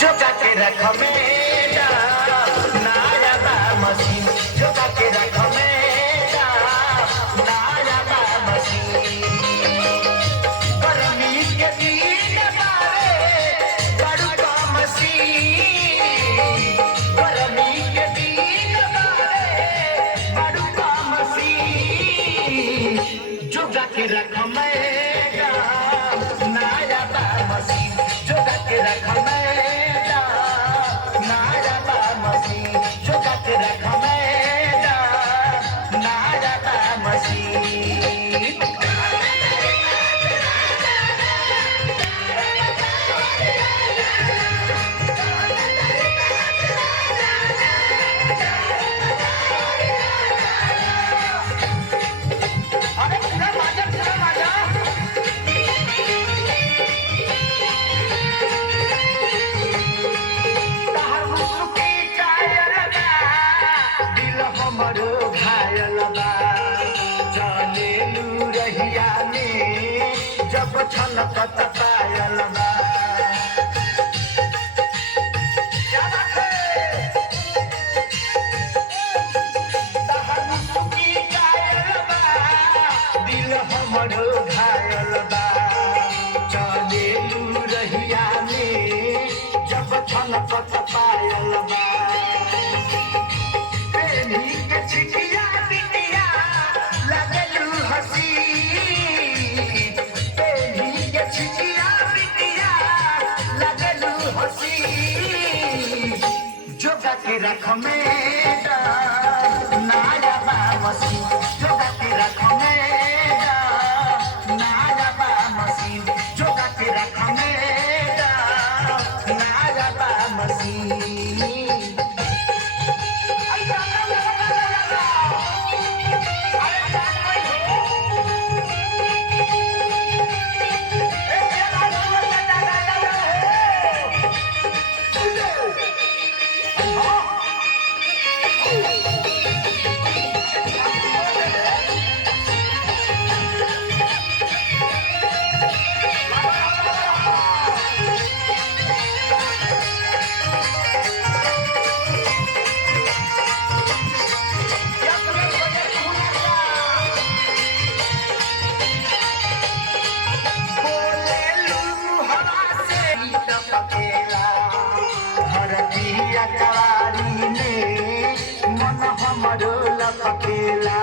जोगा के रख मेरा नाया बा मसीन जोगा के रख मेरा नाया बा मसीन गर्मी के दिन बारे बड़ू का मसीन गर्मी के दिन बारे बड़ू का मसीन जोगा के रख मेरा नाया बा मसीन जोगा के रख मेरा नाया बा मसीन जोगा के रख मेरा नाया बा मसीन अरे पूरा माजा तहर मुस्की कायल बा दिल हमरो घायल बा चलेलू रहिया में जब छलकत पायल बा क्या बात है तहर मुस्की कायल बा दिल हमरो घायल बा चलेलू रहिया में जब छलकत पायल बा प्रेमी के छिटिया बिटिया लगलू हसी प्रेमी के छिटिया बिटिया लगलू हसी जोगा के रख मेरा नाया बा मसीन जोगा के रख मेरा नाया बा मसीन जोगा के रख मेरा नाया बा मसीन धरतिया कवारी में मन हमरो लपकेला